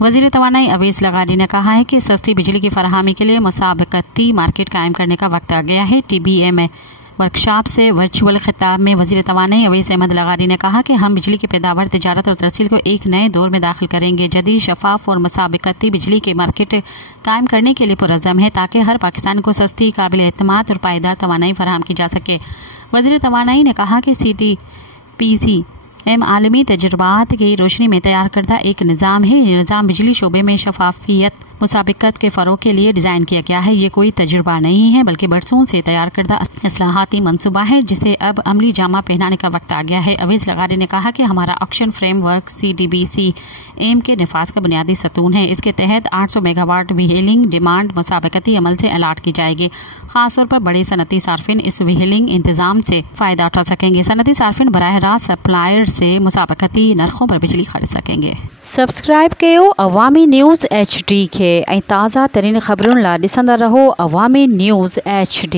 वज़ीर तवानाई अवैस लगारी ने कहा है कि सस्ती बिजली की फराहमी के लिए मुसाबकती मार्केट कायम करने का वक्त आ गया है। TBA में वर्कशॉप से वर्चुअल खिताब में वज़ीर तवानाई अवैस अहमद लगारी ने कहा कि हम बिजली की पैदावार, तिजारत और तरसील को एक नए दौर में दाखिल करेंगे। जदीद, शफाफ और मुसाबकती बिजली के मार्केट कायम करने के लिए पुरज़म है ताकि हर पाकिस्तान को सस्ती, काबिल एतमाद और पायदार तवानाई फराहम की जा सके। वज़ीर तवानाई ने कहा कि CTPCM आलमी तजुर्बात की रोशनी में तैयार करदा एक निज़ाम है। ये निज़ाम बिजली शोबे में शफाफियत, मुसाबिकत के फ़रोग़ के लिए डिज़ाइन किया गया है। ये कोई तजुर्बा नहीं है बल्कि बरसों से तैयार करदा इस्लाहाती मनसूबा है जिसे अब अमली जामा पहनाने का वक्त आ गया है। अवैस लगारी ने कहा कि हमारा ऑक्शन फ्रेमवर्क CTBCM के निफाज का बुनियादी सतून है। इसके तहत 800 मेगावाट व्हीलिंग डिमांड मुसाबकती अमल से अलाट की जाएगी। खासतौर पर बड़े सनती सार्फिन इस व्हीलिंग इंतजाम से फ़ायदा उठा सकेंगे। सनती सार्फिन बराह रास्त सप्लायर से मुसाबकती नरखों पर बिजली खरीद सकेंगे। सब्सक्राइब कयो अवामी न्यूज़ HD के ताज़ा तरीन ख़बरुन ला ॾिसंदा रहो अवामी न्यूज़ HD।